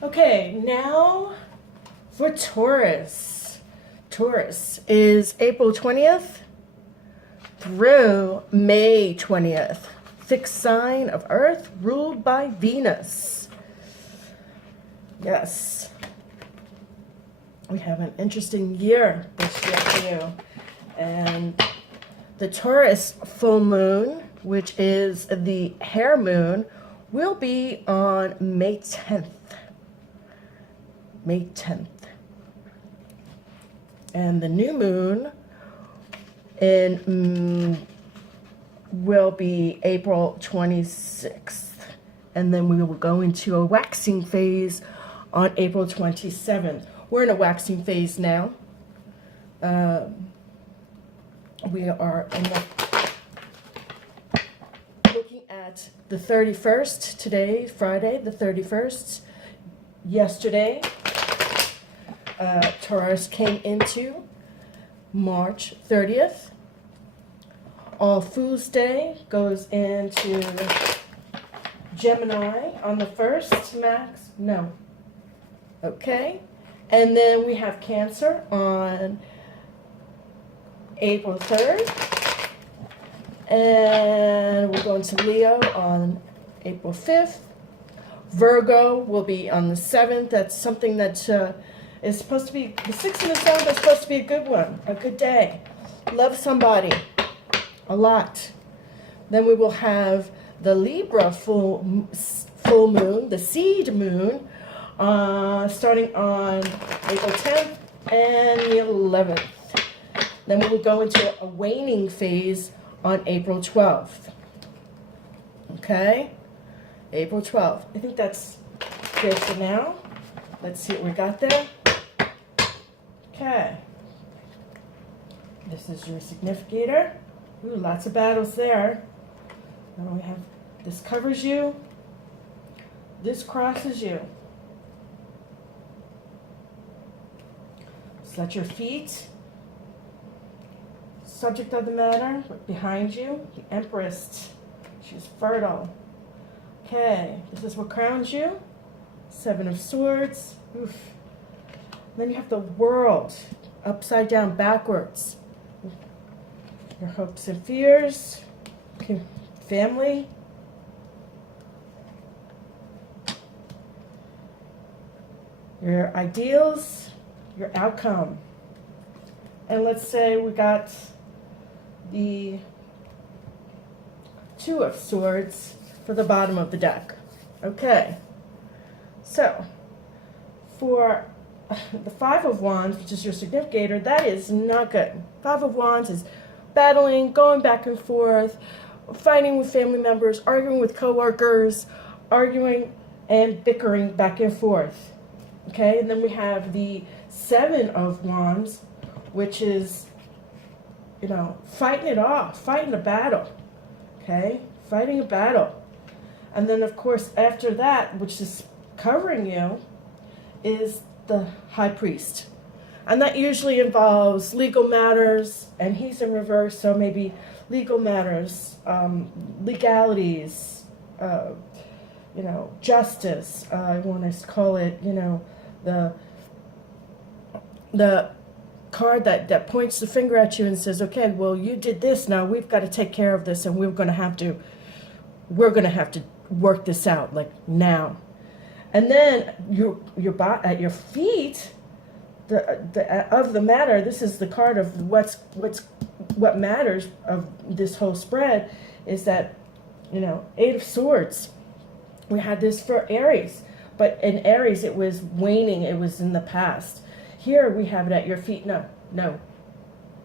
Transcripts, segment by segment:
Okay, now for Taurus. Taurus is April 20th through May 20th. Fixed sign of Earth ruled by Venus. Yes. We have an interesting year this year for you. And the Taurus full moon, which is the hare moon, will be on May 10th. May 10th. And the new moon will be April 26th. And then we will go into a waxing phase on April 27th. We're in a waxing phase now. We are looking at the 31st today, Friday, the 31st. Yesterday, Taurus came into March 30th. All Fool's Day goes into Gemini on the 1st, Max? No. Okay. And then we have Cancer on April 3rd. And we'll go into Leo on April 5th. Virgo will be on the 7th. That's something that is supposed to be, the 6th and the 7th are supposed to be a good one, a good day. Love somebody a lot. Then we will have the Libra full moon, the seed moon, starting on April 10th and the 11th. Then we will go into a waning phase on April 12th. Okay? April 12th. I think that's good for now. Let's see what we got there. Okay. This is your significator. Ooh, lots of battles there. Then we have, this covers you. This crosses you. So that's your feet. Subject of the matter, behind you, the Empress. She's fertile. Okay, this is what crowns you. 7 of Swords. Oof. Then you have the World, upside down, backwards. Your hopes and fears, family. Your ideals, your outcome. And let's say we got the 2 of Swords for the bottom of the deck. Okay, so for the 5 of Wands, which is your significator, that is not good. 5 of Wands is battling, going back and forth, fighting with family members, arguing with coworkers, arguing and bickering back and forth. Okay, and then we have the 7 of Wands, which is, you know, fighting it off, fighting a battle. Okay, fighting a battle. And then, of course, after that, which is covering you, is the High Priest. And that usually involves legal matters, and he's in reverse, so maybe legal matters, legalities, you know, justice. I want to call it, you know, the card that points the finger at you and says, okay, well, you did this, now we've got to take care of this, and we're going to have to work this out, like, now. And then at your feet, of the matter, this is the card of what matters of this whole spread, is that, you know, 8 of Swords. We had this for Aries, but in Aries it was waning, it was in the past. Here we have it at your feet. No,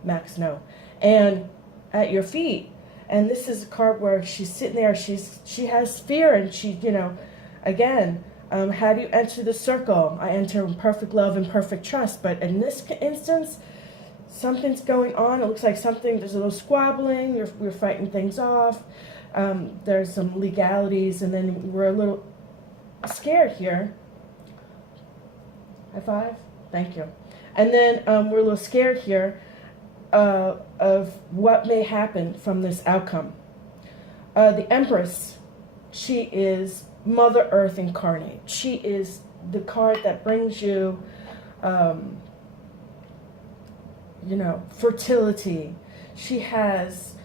Max, no. And at your feet. And this is a card where she's sitting there, she has fear, and she, you know, again, how do you enter the circle? I enter in perfect love and perfect trust. But in this instance, something's going on. It looks like there's a little squabbling. We're fighting things off. There's some legalities, and then we're a little scared here. High five? Thank you. And then we're a little scared here of what may happen from this outcome. The Empress, she is Mother Earth incarnate. She is the card that brings you, you know, fertility. She's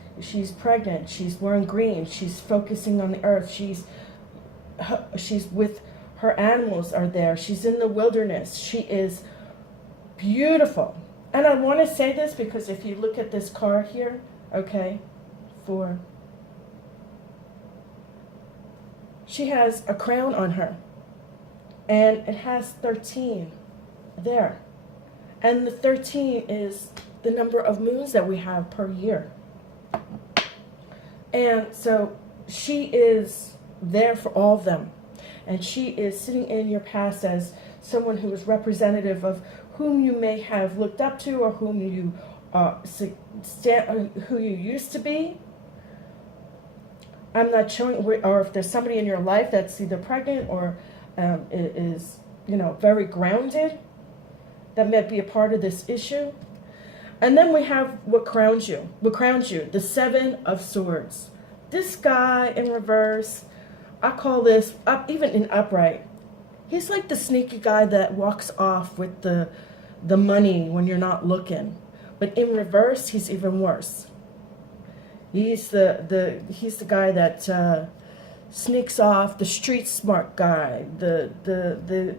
pregnant. She's wearing green. She's focusing on the earth. She's with her animals are there. She's in the wilderness. She is beautiful. And I want to say this because if you look at this card here, okay, she has a crown on her. And it has 13 there. And the 13 is the number of moons that we have per year. And so she is there for all of them. And she is sitting in your past as someone who is representative of whom you may have looked up to or whom you who you used to be. I'm not showing, or if there's somebody in your life that's either pregnant or is, you know, very grounded, that might be a part of this issue. And then we have what crowns you. What crowns you? The Seven of Swords. This guy in reverse, I call this, even in upright, he's like the sneaky guy that walks off with the money when you're not looking. But in reverse, he's even worse. He's the guy that sneaks off, the street smart guy, the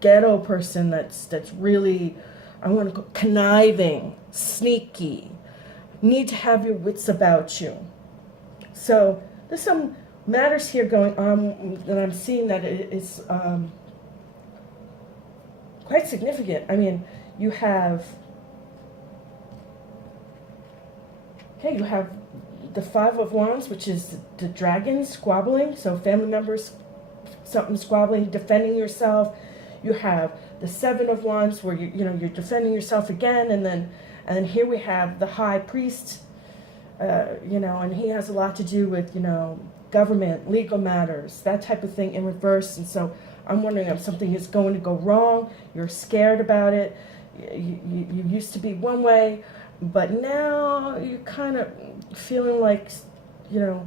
ghetto person that's really, I want to call conniving, sneaky. Need to have your wits about you. So there's some matters here going on that I'm seeing that it's quite significant. I mean, you have the Five of Wands, which is the dragon squabbling. So family members, something squabbling, defending yourself. You have the Seven of Wands where you're defending yourself again, and then here we have the High Priest, and he has a lot to do with government, legal matters, that type of thing in reverse. And so I'm wondering if something is going to go wrong. You're scared about it. You used to be one way, but now you're kind of feeling like you're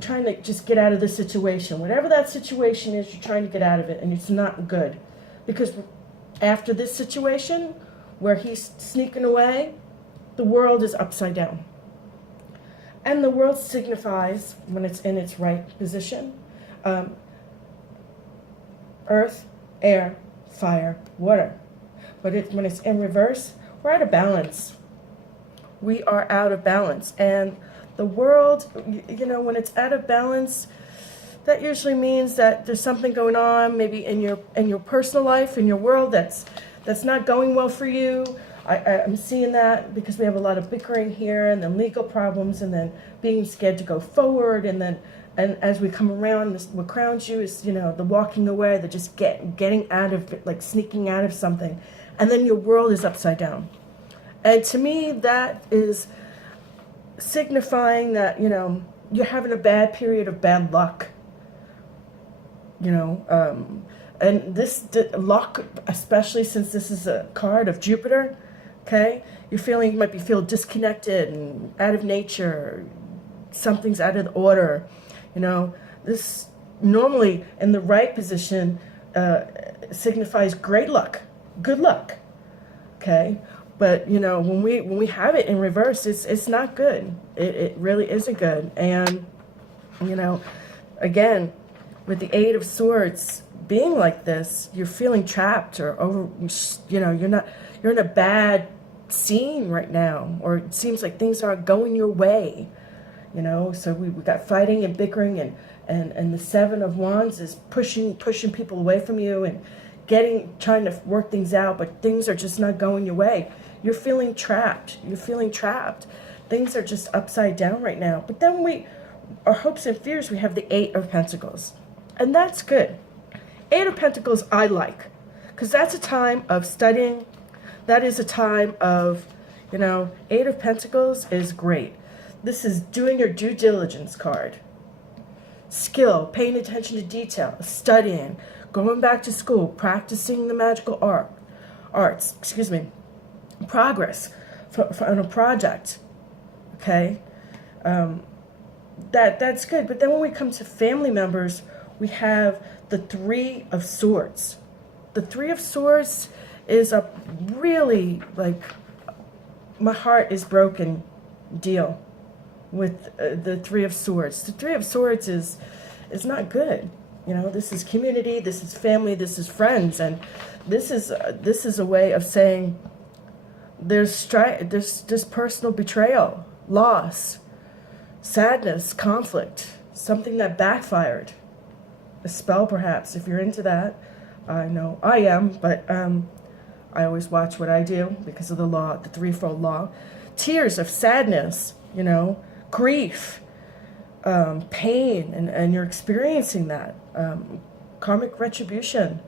trying to just get out of the situation. Whatever that situation is, you're trying to get out of it, and it's not good. Because after this situation, where he's sneaking away, the world is upside down. And the world signifies, when it's in its right position, earth, air, fire, water. But when it's in reverse, we're out of balance. We are out of balance. And the world, when it's out of balance, that usually means that there's something going on, maybe in your personal life, in your world, that's not going well for you. I'm seeing that because we have a lot of bickering here, and then legal problems, and then being scared to go forward, and as we come around, what crowns you is the walking away, the just getting out of it, like sneaking out of something, and then your world is upside down. And to me, that is signifying that you're having a bad period of bad luck. And this luck, especially since this is a card of Jupiter, okay, you might feel disconnected and out of nature, something's out of order. This normally in the right position signifies great luck, good luck, okay. But when we have it in reverse, it's not good. It really isn't good. And again, with the Eight of Swords being like this, you're feeling trapped or over. You're in a bad scene right now, or it seems like things aren't going your way. So we got fighting and bickering, and the Seven of Wands is pushing people away from you and trying to work things out, but things are just not going your way. You're feeling trapped. Things are just upside down right now. But then our hopes and fears, we have the Eight of Pentacles. And that's good. Eight of Pentacles I like, because that's a time of studying. That is a time of, Eight of Pentacles is great. This is doing your due diligence card. Skill, paying attention to detail, studying, going back to school, practicing the magical arts, progress on a project, okay? That's good. But then when we come to family members, we have the Three of Swords, the Three of Swords is a really, like, my heart is broken deal with the Three of Swords. The Three of Swords is not good. You know, this is community, this is family, this is friends, and this is a way of saying there's personal betrayal, loss, sadness, conflict, something that backfired, a spell perhaps, if you're into that. I know I am, but I always watch what I do because of the law, the threefold law. Tears of sadness, you know, grief, pain, and you're experiencing that. Karmic retribution,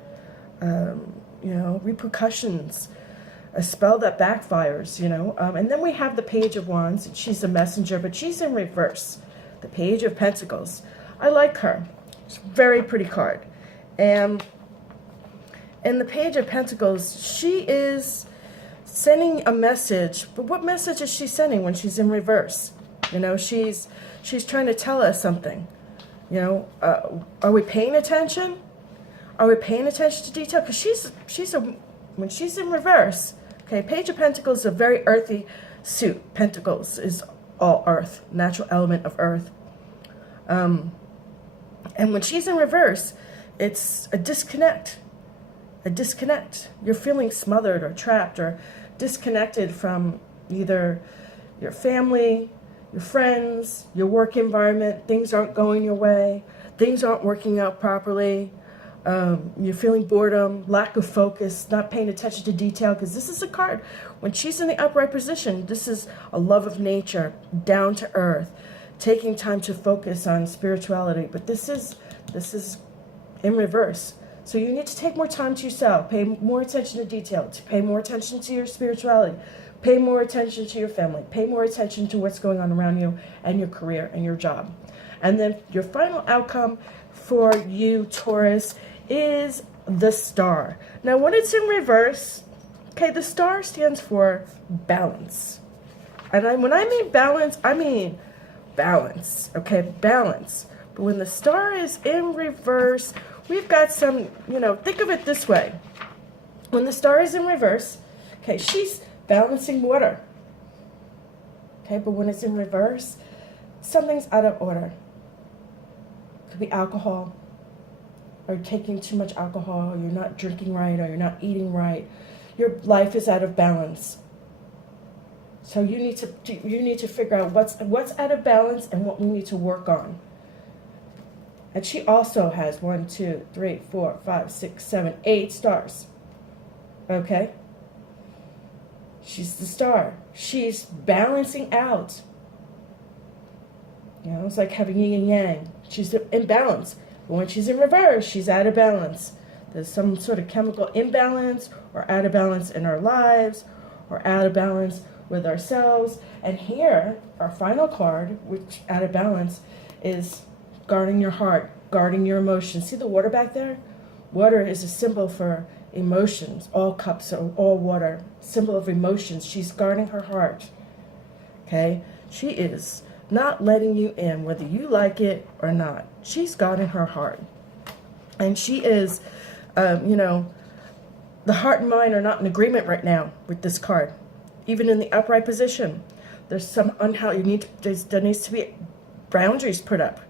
you know, repercussions, a spell that backfires, you know. And then we have the Page of Wands. She's a messenger, but she's in reverse. The Page of Pentacles. I like her. It's a very pretty card. And in the Page of Pentacles, she is sending a message. But what message is she sending when she's in reverse? You know, she's trying to tell us something. You know, are we paying attention? Are we paying attention to detail? Because when she's in reverse, okay, Page of Pentacles is a very earthy suit. Pentacles is all earth, natural element of earth. And when she's in reverse, it's a disconnect. A disconnect. You're feeling smothered or trapped or disconnected from either your family, your friends, your work environment. Things aren't going your way. Things aren't working out properly. You're feeling boredom, lack of focus, not paying attention to detail, because this is a card. When she's in the upright position, this is a love of nature, down to earth, taking time to focus on spirituality. But this is in reverse. So you need to take more time to yourself, pay more attention to detail, to pay more attention to your spirituality, pay more attention to your family, pay more attention to what's going on around you and your career and your job. And then your final outcome for you, Taurus, is the Star. Now, when it's in reverse, okay, the Star stands for balance. And when I mean balance, I mean balance, okay, balance. But when the Star is in reverse, we've got some, you know, think of it this way. When the Star is in reverse, okay, she's balancing water. Okay, but when it's in reverse, something's out of order. Could be alcohol, or taking too much alcohol, or you're not drinking right, or you're not eating right. Your life is out of balance. So you need to figure out what's out of balance and what we need to work on. And she also has 1, 2, 3, 4, 5, 6, 7, 8 stars. Okay? She's the Star. She's balancing out. You know, it's like having yin and yang. She's in balance. But when she's in reverse, she's out of balance. There's some sort of chemical imbalance or out of balance in our lives or out of balance with ourselves. And here, our final card, which out of balance, is guarding your heart, guarding your emotions. See the water back there? Water is a symbol for emotions. All cups are all water. Symbol of emotions. She's guarding her heart. Okay? She is not letting you in, whether you like it or not. She's guarding her heart. And she is, you know, the heart and mind are not in agreement right now with this card. Even in the upright position, there's some unhealthy, there needs to be boundaries put up.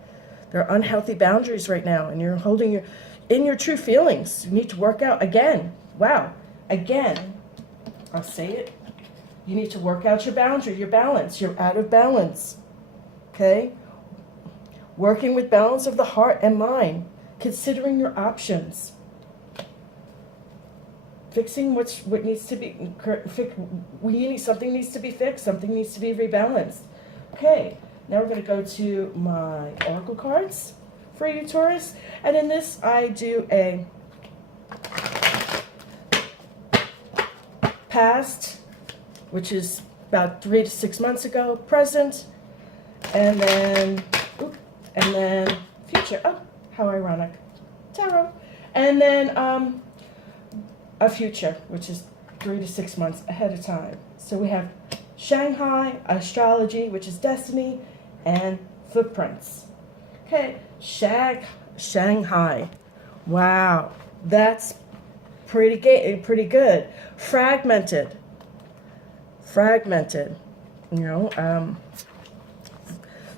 There are unhealthy boundaries right now, and you're holding in your true feelings. You need to work out again. Wow. Again, I'll say it. You need to work out your boundary, your balance. You're out of balance. Okay? Working with balance of the heart and mind. Considering your options. Fixing what needs to be, something needs to be fixed. Something needs to be rebalanced. Okay. Now we're going to go to my oracle cards for you, Taurus. And in this, I do a past, which is about 3 to 6 months ago, present, and then future. Oh, how ironic. Tarot. And then a future, which is 3 to 6 months ahead of time. So we have Shanghai, astrology, which is destiny, and footprints. Okay, Shanghai. Wow, that's Pretty good. Fragmented. You know.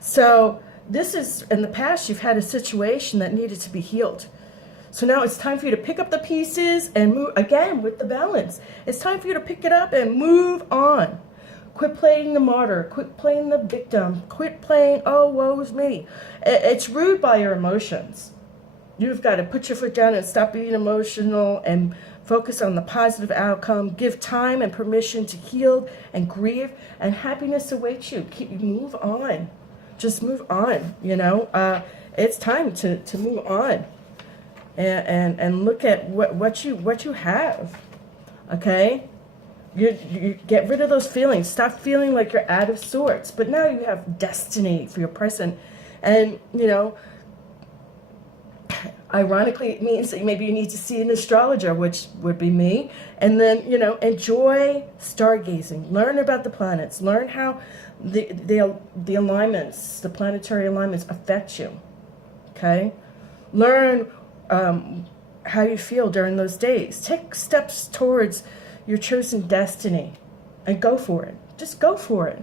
So this is, in the past, you've had a situation that needed to be healed. So now it's time for you to pick up the pieces and move, again, with the balance. It's time for you to pick it up and move on. Quit playing the martyr. Quit playing the victim. Quit playing, oh, woe's me. It's ruled by your emotions. You've got to put your foot down and stop being emotional and focus on the positive outcome. Give time and permission to heal and grieve, and happiness awaits you. Move on. Just move on, you know. It's time to move on. And look at what you have, okay? You get rid of those feelings. Stop feeling like you're out of sorts. But now you have destiny for your present, and you know. Ironically, it means that maybe you need to see an astrologer, which would be me, and then you know, enjoy stargazing. Learn about the planets. Learn how the alignments, the planetary alignments, affect you. Okay, learn how you feel during those days. Take steps towards your chosen destiny and go for it. Just go for it.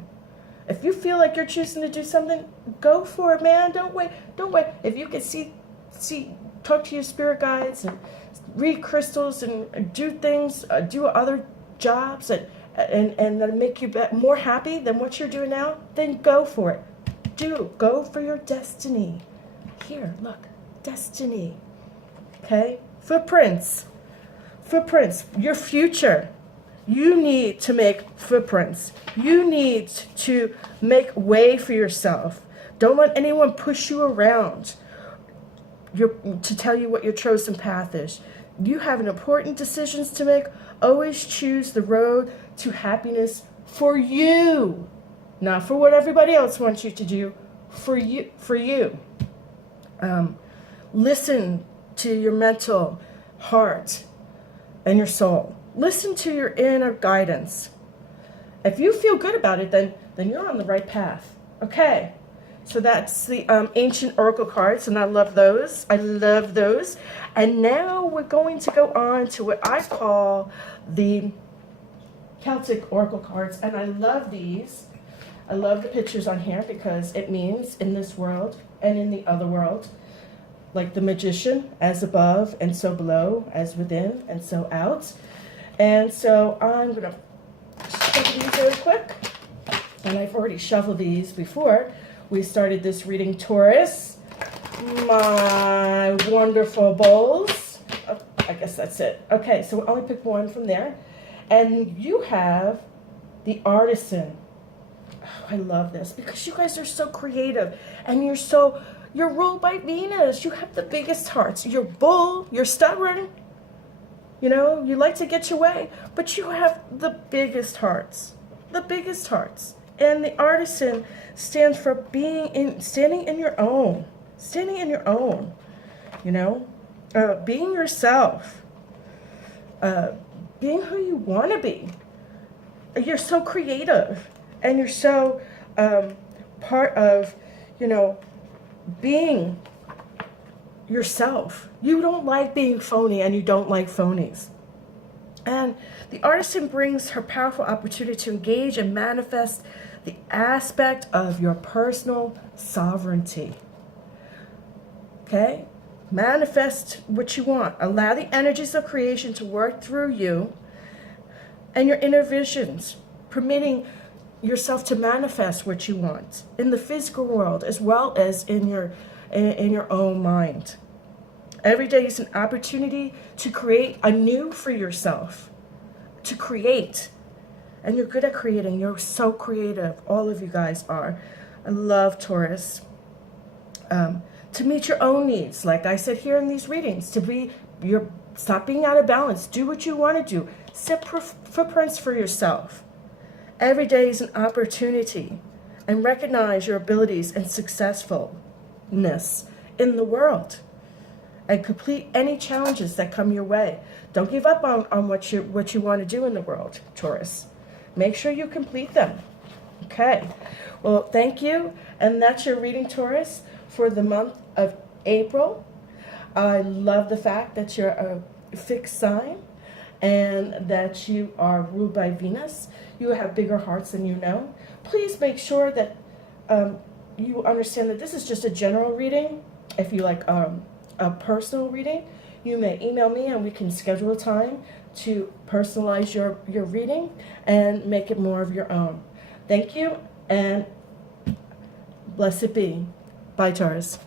If you feel like you're choosing to do something, go for it, man. Don't wait. If you can talk to your spirit guides and read crystals and do things, do other jobs that make you more happy than what you're doing now, then go for it. Go for your destiny. Here, look, destiny. Okay? Footprints, your future. You need to make footprints. You need to make way for yourself. Don't let anyone push you around to tell you what your chosen path is. You have an important decisions to make. Always choose the road to happiness for you, not for what everybody else wants you to do. For you. Listen to your mental heart and your soul. Listen to your inner guidance. If you feel good about it, then you're on the right path. Okay. So that's the ancient oracle cards, and I love those. And now we're going to go on to what I call the Celtic oracle cards, and I love these. I love the pictures on here because it means in this world and in the other world, like the magician, as above and so below, as within and so out. And so I'm going to shuffle these really quick, and I've already shuffled these before we started this reading, Taurus. My wonderful bowls. Oh, I guess that's it. Okay, so we'll only pick one from there. And you have the Artisan. Oh, I love this because you guys are so creative, and you're ruled by Venus. You have the biggest hearts. You're bull, you're stubborn. You know, you like to get your way, but you have the biggest hearts. The biggest hearts. And the Artisan stands for standing in your own, you know, being yourself, being who you want to be. You're so creative, and you're so part of, you know, being yourself. You don't like being phony, and you don't like phonies. And the Artisan brings her powerful opportunity to engage and manifest the aspect of your personal sovereignty. Okay? Manifest what you want. Allow the energies of creation to work through you and your inner visions, permitting yourself to manifest what you want in the physical world as well as in your own mind. Every day is an opportunity to create anew for yourself. To create. And you're good at creating. You're so creative. All of you guys are. I love Taurus. To meet your own needs, like I said here in these readings, stop being out of balance. Do what you want to do. Set footprints for yourself. Every day is an opportunity, and recognize your abilities and successfulness in the world, and complete any challenges that come your way. Don't give up on what you want to do in the world, Taurus. Make sure you complete them. Okay. Well, thank you, and that's your reading, Taurus, for the month of April. I love the fact that you're a fixed sign. and that you are ruled by Venus. You have bigger hearts than you know. Please make sure that you understand that this is just a general reading. If you like a personal reading, you may email me and we can schedule a time to personalize your reading and make it more of your own. Thank you, and blessed be. Bye, Taurus.